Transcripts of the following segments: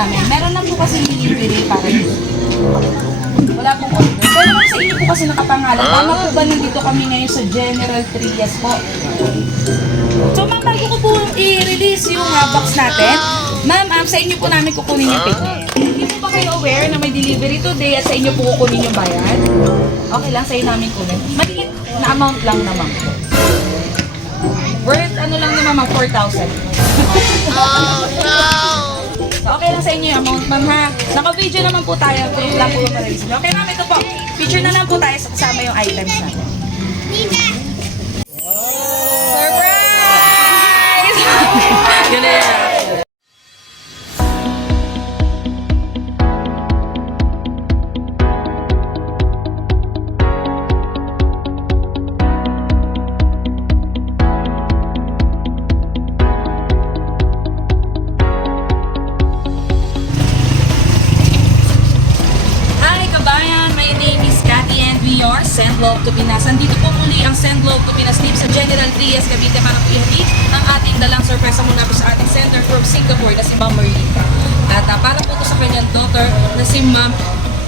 namin, meron lang po kasi delivery para dito. Wala pong order. Pero kung sa inyo po kasi nakapangalan, tama po ba nandito kami ngayon sa General Trias po? So ma'am, bago ko po i-release yung box natin, ma'am, sa inyo po namin kukunin yung payment. Hindi po ba kayo aware na may delivery today at sa inyo po kukunin yung bayad? Okay lang, sa inyo namin kunin. Maliit na amount lang naman po. Worth ano lang naman, 4,000. Oh no! So, okay lang sa inyo yung amount, ma'am ha. Naka-video naman po tayo. Ito lang po yung paralisin. Okay ma'am, ito po. Picture na lang po tayo kasama yung items natin. Surprise! Yun na yun. Send Love to Pinas. Andito po muli ang Send Love to Pinas team sa General Trias, Cavite para po ihatid ang ating dalang sorpresa muna po sa ating center from Singapore na si Ma'am Merlita. At para po ito sa kanyang daughter na si Ma'am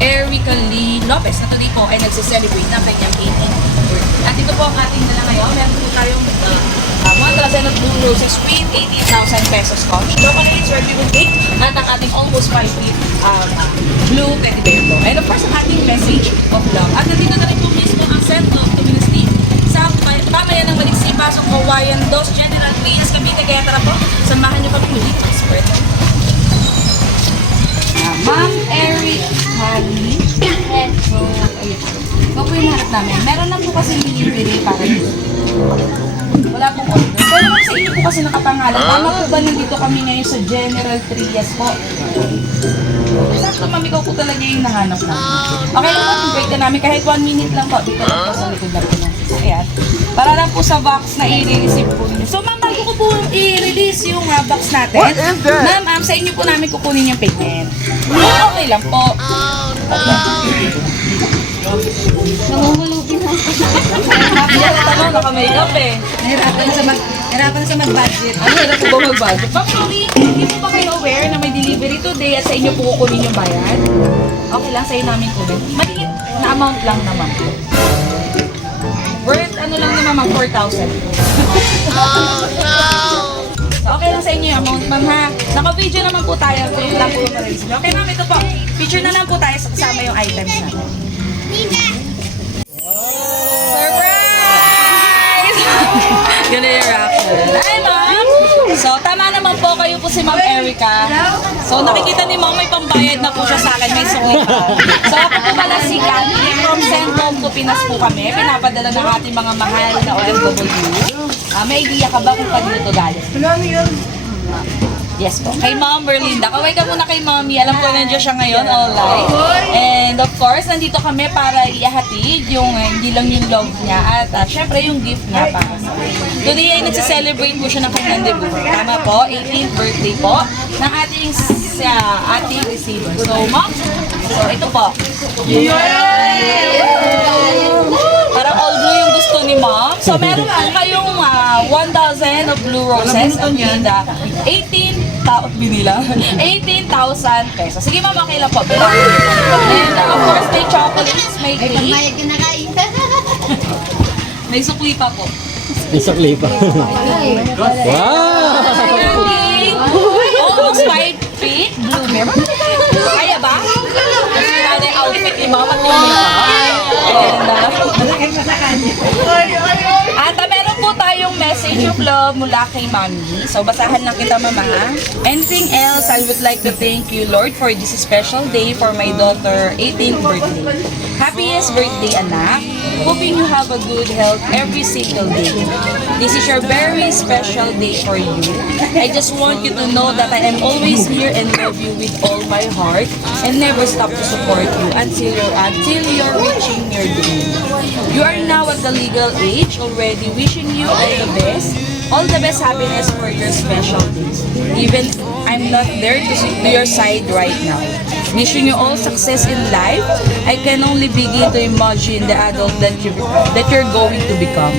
Erica Lee Lopez na today po ay nagsiselebrate ng kanyang 18th birthday. At ito po ang ating dala ngayon. Meron po tayong 1,000 of blue roses with 18,000 pesos coach. Chocolates, red ribbon cake, at ang ating almost 5 feet blue teddy bear po. And of course, ang ating message of love. At nandito na rin po mismo ang Send Love to Pinas team sa pamayan ng Maligsi, Pasong Hawaiian Dos General Trias, Cavite. Kaya tara po, samahan niyo kami muli ang spread. Ma'am Erica Lee. So, ayun. Ito po yung harap namin. Meron lang po kasi delivery para dito. Wala pong order. Pero kung sa inyo po kasi nakapangalan, tama po ba nandito kami ngayon sa General Trias po? Sakto ma'am, ikaw po talaga yung nahanap namin. Okay lang po, break na namin kahit 1 minute lang po. Dito lang po sa likod lang po ng sasakyan. Para lang po sa box na i-receive po ninyo. So ma'am, bago ko po i-release yung box natin, ma'am, sa inyo po namin kukunin yung payment. Okay lang po. Namumulugin na. Tama, naka-makeup eh. Nahirapan sa mag-budget. Ano, hirap po ba mag-budget? Actually, hindi po ba kayo aware na may delivery today at sa inyo po kukunin yung bayad? Okay lang, sa inyo namin kunin. Maliit na amount lang naman po. Worth ano lang naman, 4,000. Oh no! So, okay lang sa inyo yung amount, ma'am ha. Naka-video naman po tayo. Ito lang po yung paralisin. Okay ma'am, ito po. Picture na lang po tayo kasama yung items natin. Surprise! Yun na yung reaction. Hi, ma'am! So, tama naman po kayo po si Ma'am Erica. So, nakikita ni Ma'am may pambayad na po siya sa akin, may sukli pa. So, ako po pala si Candy from Send Love to Pinas po kami. Pinapadala ng ating mga mahal na OFW. May idea ka ba kung kanino ito galing? Yes po. Kay Ma'am Berlinda. Kaway ka muna kay Mommy. Alam ko nandiyan siya ngayon online. And of course, nandito kami para ihatid yung hindi lang yung love niya at syempre yung gift niya para sa akin. Today ay nagsiselebrate po siya ng kanyang debut. Tama po, 18th birthday po ng ating receiver. So, Ma'am, so ito po. Parang all blue yung gusto ni Ma'am. So, meron po kayong 1,000 of blue roses and 18,000 pesos. Sige ma'am, okay lang po. And of course, may chocolates, may cake. Pagmayag ka na kain. May sukli pa po. Isang lipa. Wow! Almost 5 feet. Blue mirror. Kaya ba? Kasi na yung outfit ni mama. And meron po tayong message of love mula kay Mommy. So, basahan lang kita, Mama. Anything else, I would like to thank you, Lord, for this special day for my daughter 18th birthday. Happiest birthday, anak. Hoping you have a good health every single day. This is your very special day for you. I just want you to know that I am always here and love you with all my heart and never stop to support you until you're reaching your dream. You are now at the legal age already. Wishing you all the best. All the best happiness for your special days. Even I'm not there to your side right now. Wishing you all success in life. I can only begin to imagine the adult that you're going to become.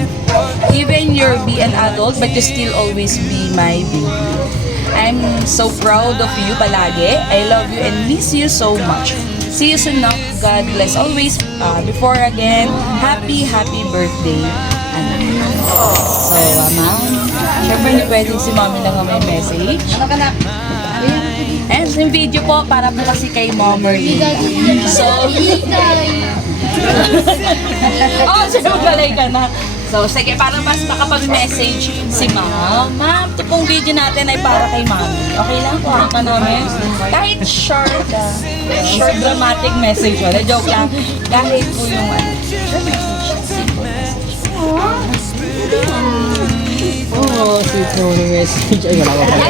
Even you'll be an adult, but you still always be my baby. I'm so proud of you palagi. I love you and miss you so much. See you soon now. God bless always. Before again, happy birthday, anak. So, ma'am, syempre hindi pwedeng si mommy lang ang may message. Ano ka na? And yung video po, para po kasi kay Mom Merlina. So, oh, sinulay ka na. So, sige, para mas makapag-message si Ma'am. Ma'am, ito pong video natin ay para kay Mami. Okay lang po, ka namin. Kahit short dramatic message. Wala, joke lang. Kahit po yung short message. Simple message. Oh, sweet no message. Ay, wala ka pala.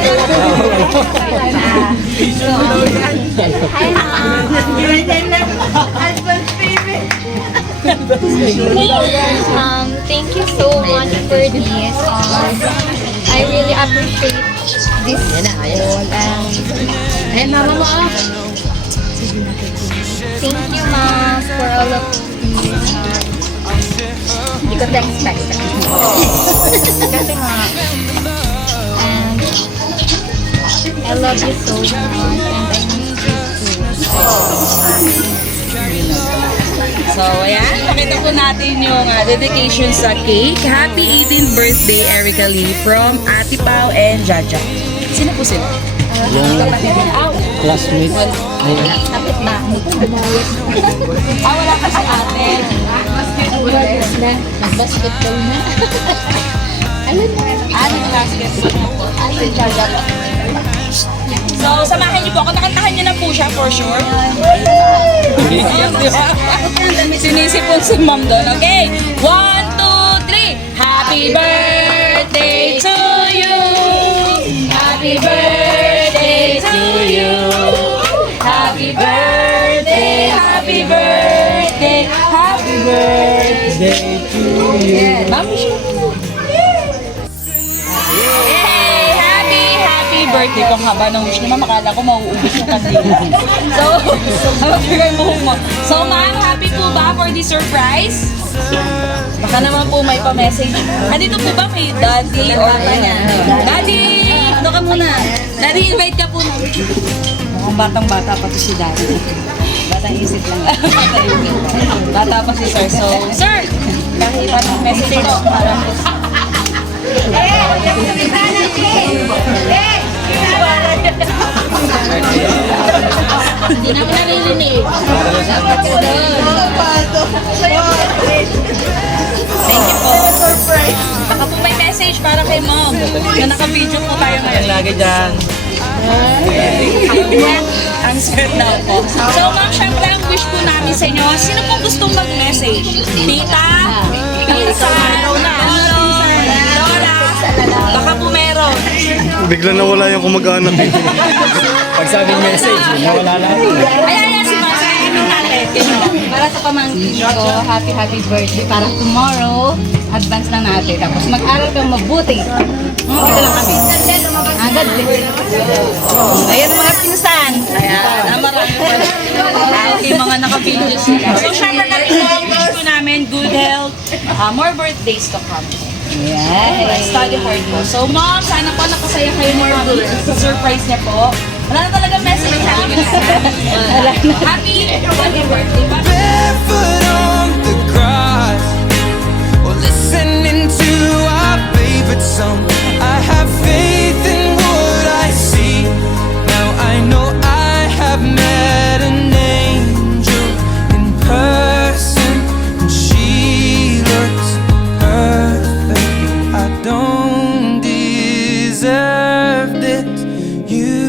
Thank you so much for this. I really appreciate this all. And mama mo. Thank you, ma, for all of this. Hindi ko na-expect. Kasi nga, and I love you so much and I need you too. So, ayan. Pakita po natin yung dedication sa cake. Happy 18th birthday, Erica Lee, from Ate Pao and Jaja. Sino po sila? Classmate. Ayun. Kapit na. Wala ka si ate. Nag-basketball na. Ayun na. Ano yung basketball na po? Ayun, Jaja. So, samahan niyo po. Kantahan niyo na po siya for sure. Sinisipon si mom doon. Okay? 1, 2, 3. Happy birthday to you. Happy birthday to you. Happy birthday, happy birthday, happy birthday to you. Mami siya. Happy birthday kung haba ng wish naman, makala ko mauubos yung kandila. So, mabigay mo mo. So, ma'am, happy po ba for this surprise? Baka naman po may pa-message. Dito po ba may daddy or daddy? Ano ka muna? Daddy, invite ka po na. Mukhang batang-bata pa to si daddy. Batang isip lang. Bata pa si sir. So, sir, kahit parang message po para po. Hindi na ako naririnig. Thank you po. Baka po may message para kay mom. Na naka-video po tayo ngayon. Lagi dyan. Ang script daw po. So ma'am, syempre ang wish po namin sa inyo, sino po gustong mag-message? Tita? Pinsan? Lola? Baka po meron. Bigla nawala yung kumag-anak eh. Pag sabing message, nawala na. Ayan, si ma'am. Sige, tingnan natin. Para sa pamangkin ko, happy birthday. Para tomorrow, advance lang natin. Tapos mag-aral kang mabuti. Dito lang kami. God bless. Ayan mga pinsan. Ayan, marami pa. Okay, mga naka-video sila. So, syempre kami po, wish po namin good health, more birthdays to come. Yes. Study hard po. So, mom, sana po nakasaya kayo more good. Surprise niya po. Wala na talaga message sa akin. Happy birthday. Barefoot on the grass or listening to our favorite song. I have faith in what I see. Now I know I have met an angel in person, and she looks perfect. I don't deserve this. You